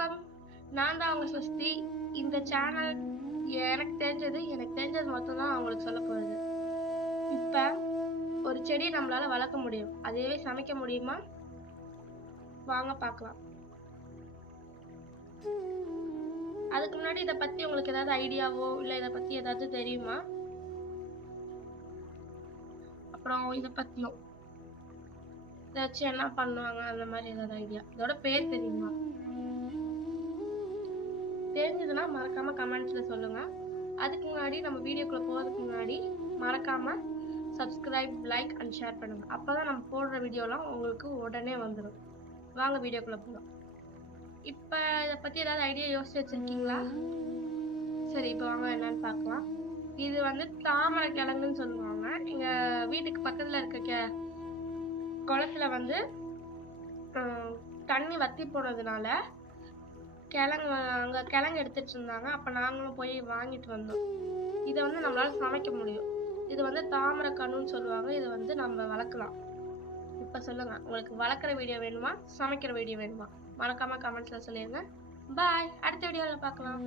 வணக்கம். நான் தான் உங்க ஸ்வஸ்தி. இந்த சேனல் எனக்கு தெரிஞ்சது மட்டும் தான் உங்களுக்கு சொல்லப் போறது. இப்ப ஒரு செடியை நம்மளால வளர்க்க முடியும். அதுவே சமைக்க முடியுமா? வாங்க பார்க்கலாம். அதுக்கு முன்னாடி இத பத்தி உங்களுக்கு ஏதாவது ஐடியாவோ, இல்ல இத பத்தி ஏதாவது தெரியுமா? அப்புறம் இத பத்தியும். இத வச்சு என்ன பண்ணுவாங்க அந்த மாதிரி ஏதாவது ஐடியா. இதோட பேர் தெரியுமா? தெரிஞ்சதுன்னா மறக்காம கமெண்ட்ஸ்ல சொல்லுங்க. அதுக்கு முன்னாடி நம்ம வீடியோக்குள்ள போறதுக்கு முன்னாடி மறக்காம சப்ஸ்கிரைப், லைக் அண்ட் ஷேர் பண்ணுங்க. அப்பதான் நம்ம போடுற வீடியோலாம் உங்களுக்கு உடனே வந்துடும். வாங்க வீடியோக்குள்ள போலாம். இப்ப இத பத்தி ஏதாவது ஐடியா யோசிச்சு வச்சிருக்கீங்களா? சரி, இப்ப வாங்க என்னன்னு பார்க்கலாம். இது வந்து தாமரை கிழங்குன்னு சொல்லுவாங்க. எங்க வீட்டுக்கு பக்கத்துல இருக்க குளத்துல வந்து தண்ணி வத்தி போனதுனால அங்க கிழங்கு எடுத்துட்டு இருந்தாங்க. அப்ப நாங்களும் போய் வாங்கிட்டு வந்தோம். இத வந்து நம்மளால சமைக்க முடியும். இது வந்து தாமரை கண்ணுன்னு சொல்லுவாங்க. இத வந்து நம்ம வளர்க்கலாம். இப்ப சொல்லுங்க, உங்களுக்கு வளர்க்குற வீடியோ வேணுமா, சமைக்கிற வீடியோ வேணுமா? மறக்காம கமெண்ட்ஸ்ல சொல்லிருங்க. பாய். அடுத்த வீடியோல பார்க்கலாம்.